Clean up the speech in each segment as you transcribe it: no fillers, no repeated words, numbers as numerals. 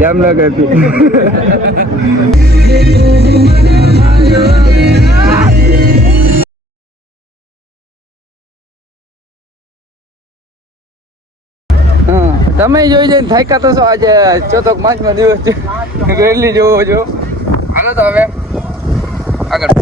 જામનગરથી. તમે જોઈ જઈને થાક્યા તો છો આજે 4th-5મો દિવસ છે રેલી જોવો છો. હાલો તો હવે આગળ.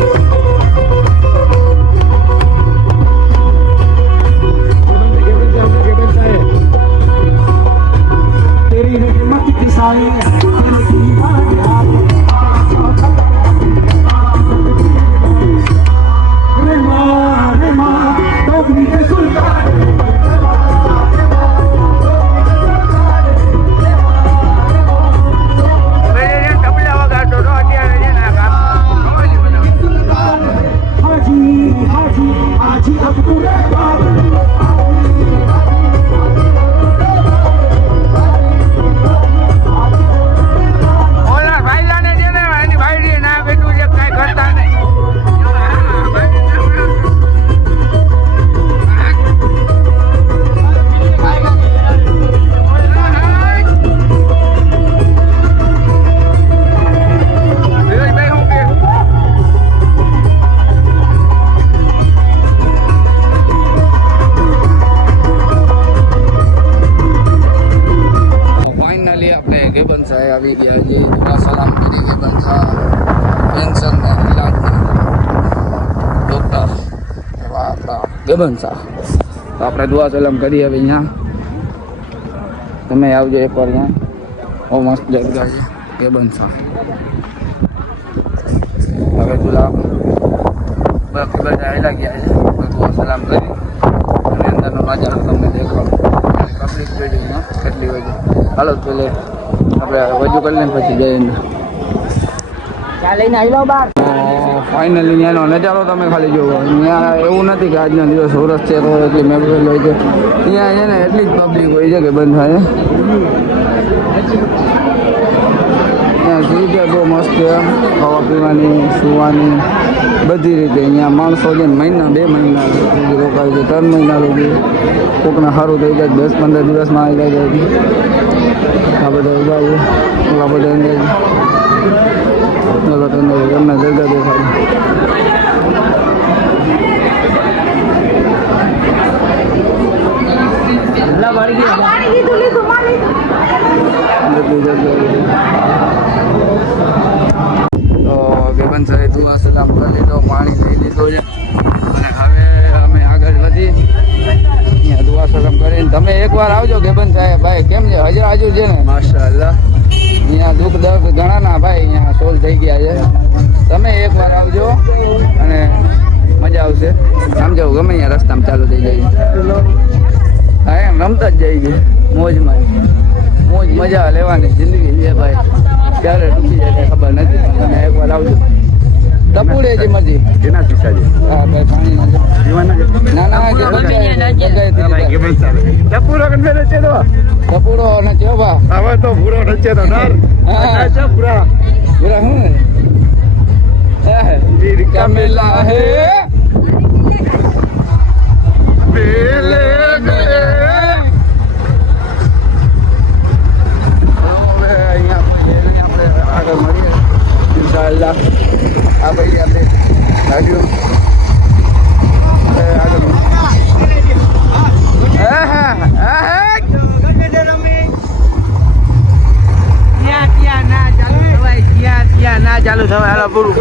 આવી ગયા છે. સલામ કરી કે બનતા પેન્શન ડોક્ટર એવા આપણા ગબન શાહ. તો આપણે દુઆ સલામ કરીએ હવે અહીંયા. તમે આવજો એકવાર અહીંયા. બહુ મસ્ત જગ્યા છે ગબન શાહ. હવે ગુલાબ બધા આવેલા ગયા છે. દુઆ સલામ કરી અને અંદરનો નજારો તમને દેખાડો. પબ્લિક બિલ્ડિંગમાં કેટલી બધી. હાલો પેલે આપણે વજુ કરી લઈને પછી જઈને ફાઇનલી ત્યાંનો નજારો તમે ખાલી જોવો. ત્યાં એવું નથી કે આજનો દિવસ સુરત છે તો એટલી મેમોરેબલ હોય છે. ત્યાં છે ને એટલી જ પબ્લિક હોય છે કે બંધ થાય. ત્યાં સુવિધા બહુ મસ્ત છે. ખાવા પીવાની, સુવાની બધી રીતે. અહીંયા માણસો છે ને મહિના 2 મહિના રોકાય છે, 3 મહિના રોકી. કોકને સારું થઈ જાય 10-15 દિવસમાં આવી જાય. આ બધા ઉભા છે. આ બધા અંદર ચલો તમને તમને જગ્યા દેખાડું. તો ગેબન સાહેબ દુઆ સલામ કરી લીધો, પાણી લઈ લીધું છે અને હવે અમે આગળ વધી અહીંયા દુઆ સલામ કરીને. તમે એકવાર આવજો ગેબન સાહેબ. ભાઈ કેમ છે? હજરાજુ છે ને? માશાઅલ્લાહ. અહીંયા દુઃખ દર્દ ઘણા ના ભાઈ અહીંયા સોલ્વ થઈ ગયા છે. તમે એકવાર આવજો અને મજા આવશે. સમજો ગમે અહીંયા રસ્તામાં ચાલુ થઈ જાય. હા એમ રમતા જ જઈ ગઈ મોજમાં. મોજ મજા લેવાની જિંદગી છે ભાઈ. ક્યારે ડૂબી જાય ખબર નથી. પણ તમે એકવાર આવજો. ટપુડે છે મજી એના પીસાજી. હા ભાઈ પાણી ના ના ટપુડો કંઈ છે તો ટપુડો અને ચોબા હવે તો ભૂરો રચે તો નર હા પૂરા પૂરા હું વીર કમલા હે બેલે ગલે. હવે અહીંયા આગળ મળીએ ઇન્શાઅલ્લાહ. આ ભાઈ આપણે ગાડીઓ આગળ ના ચાલુ થવાય. હાલો પૂરું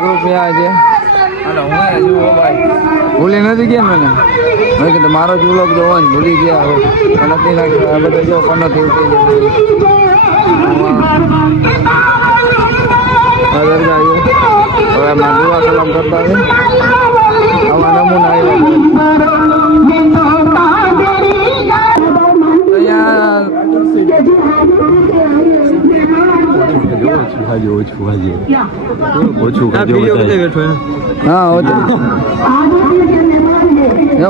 ગ્રુપ ત્યાં છે અને હું જુઓ ભાઈ ભૂલી નથી ગયા મને મેં કીધું મારો જ વ્લોગ જોવો ને ભૂલી ગયા હવે નથી નાખ્યો આ બધા જો પન્નોથી ઉઠી દરગાહ હવે એમાં દુઆ સલામ કરતા છે આવા નમૂના આવ્યા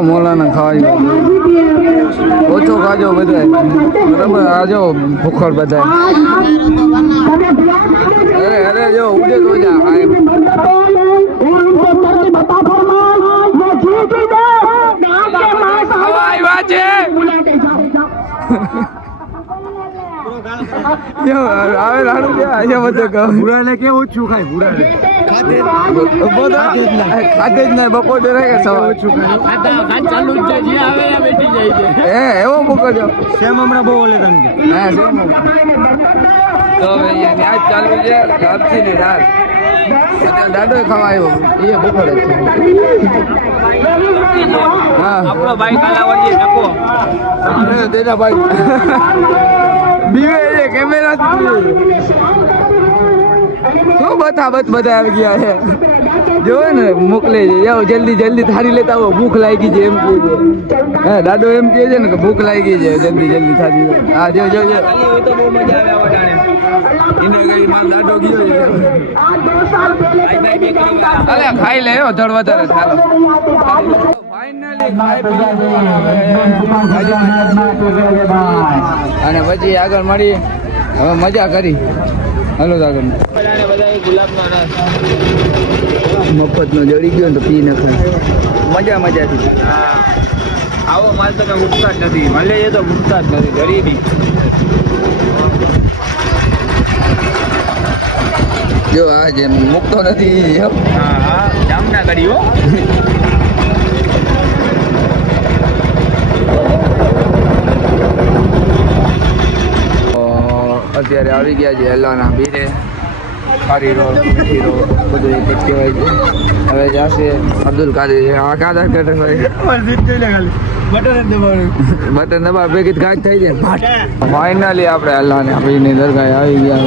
મોલાના ખાવા ઓછો ખાજો બધા બરાબર આ જો ભૂખડ બધા અરે અરે જો ઉડે તો જા આવ્યા છે આવે રાડું છે અહીંયા બધે ભૂરાને કેવું ઓછું ખાય ભૂરાને ખાતે જ નહીં બપોર રહે કે સવાર ઓછું ખાય ચાલુ જ છે આવે બેઠી જાય છે એવો મૂકજો સેમ હમણાં બહુ ઓલે તને હા સેમ તો અહીંયા ન્યાજ ચાલુ છે લાપસી ને દાળ દાડો ખાવા આવ્યો એ બપોરે છે હા આપણો ભાઈ કાલાવડી નકો તેના ભાઈ બીવે છે કેમેરા શું બધા આવી ગયા છે જોવે ને મોકલે છે જાઓ જલ્દી જલ્દી થારી લેતા આવો ભૂખ લાગી છે એમ કહે છે હા દાદો એમ કહે છે ને કે ભૂખ લાગી છે જલ્દી જલ્દી થારી હા જો જો જો દાદો ગયો અરે ખાઈ લે ધડ વધારે ચાલો અને પછી આગળ મળી હવે મજા કરી હલો આગળ મફત નો જડી ગયો ને તો પી નખાય મજાથી આવો માલ તો કઈ ઉઠતા જ નથી મળે એ તો ઉઠતા જ નથી ગરીબી જો આ જે મૂકતો નથી હા જામના કર્યો અત્યારે આવી ગયા છે હેલાના બીરે ખારી રોડ મીઠી રોડ બધું એક જ કહેવાય છે હવે જશે અબ્દુલ કાદર આ કાદર કરે બટન દબા ભેગી ગાજ થઈ જાય ફાઇનલી આપણે હેલાને બીરની દરગાહ આવી ગયા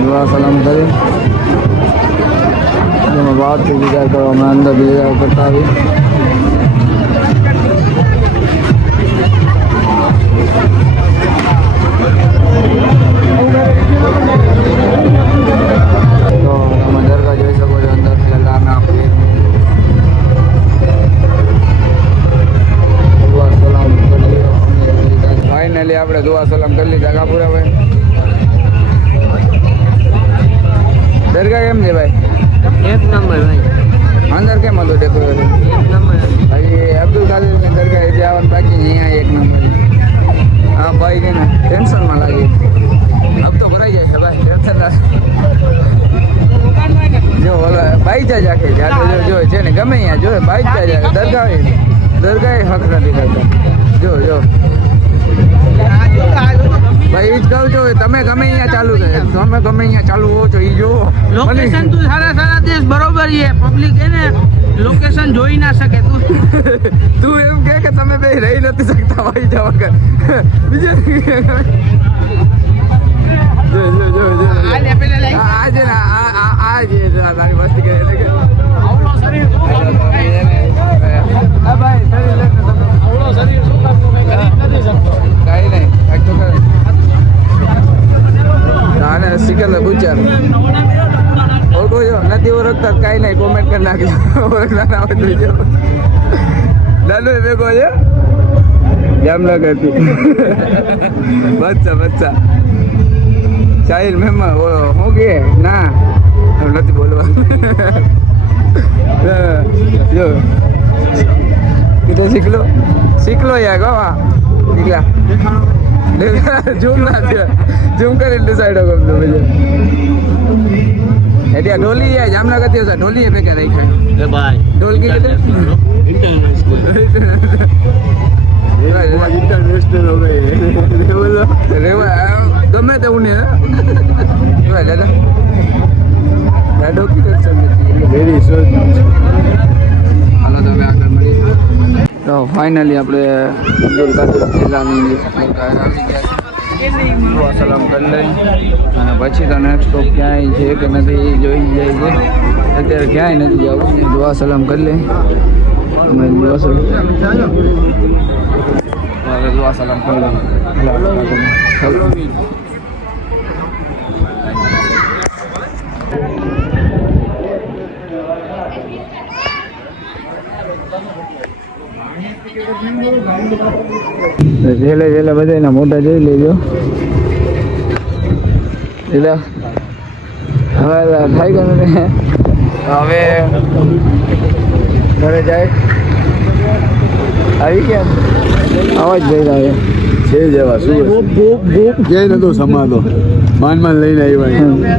દુઆ સલામ કરી જેમાં બહારથી વિચાર કરવામાં અંદર વિચાર કરતા આવી તો તમે દરગાહ જોઈ શકો છો અંદર લાના દુઆ સલામ કરી ફાઇનલી આપણે દુઆ સલામ કરી લીધા કાપુરાભાઈ દરગાહ કેમ છે ભાઈ એક નંબર ભાઈ અંદર કેમ હતું ડેકોરેશન એક નંબર ભાઈ અબ્દુલ કાદર ની દરગાહ એ જવાનું બાકી અહીંયા એક નંબર હા ભાઈ કે ને ટેન્શનમાં લાગી અબ તો ભરાઈ જાય છે ભાઈ ટેન્શન ના જો ઓલા બાઈ જ આખે જો છે ને ગમે અહીંયા જો બાઈ જ દરગાહ હક નથી કરતા જો ભાઈ એ જ કહું છું તમે ગમે અહીંયા ચાલુ છે તમે ગમે અહીંયા ચાલુ હો છો એ જુઓ લોકેશન તું સારા દેશ બરોબર છે પબ્લિક હે ને લોકેશન જોઈ ના શકે તું એમ કે તમે બે રહી નથી શકતા ભાઈ જવા કર બીજે આજે તારી મસ્તી કરે કઈ નહીં આને સિકલ પૂછ્યા ઓળખો છો નથી ઓળખતા કઈ નહીં કોમેન્ટ કરી નાખજો ઓળખતા ના હોય તો દાદુ ભેગો છે જામનગરથી બચ્ચા સાહિલ મહેમાન હું કે ના નથી બોલવા જો કીધું શીખ લો યાર ગવા નીકળ્યા ઝૂમ ના થયો ઝૂમ કરીને ડિસાઈડ કરો બીજું એટલે ઢોલી है जामनगर થી છે ઢોલી पे के रही है એ ભાઈ ઢોલ की इंटरनेशनल हो गए बोलो રેવા ગમે તેવું ને જોવા દાદા દાડો કી દર્શન નથી વેરી સોચ હાલો તો હવે આગળ મળીએ તો ફાઇનલી આપણે અબ્દુલ કાદર જિલ્લાની આવી ગયા સલામ કરી લઈ અને પછી તો નેક્સ્ટ સ્ટોપ ક્યાંય છે કે નથી જોઈ જાય છે અત્યારે ક્યાંય નથી જવું દુઆ સલામ કરી લઈ અમે દુઆ સલામ હવે દુઆ સલામ કરી લઈ છેલ્લે છેલ્લે બધાના મોટા જોઈ લેજો એટલે હવે થાય કે નથી હવે ઘરે જાય આવી ગયા અવાજ જઈ રહ્યા છે જેવા શું કે નતો સમાતો માન લઈને આવ્યા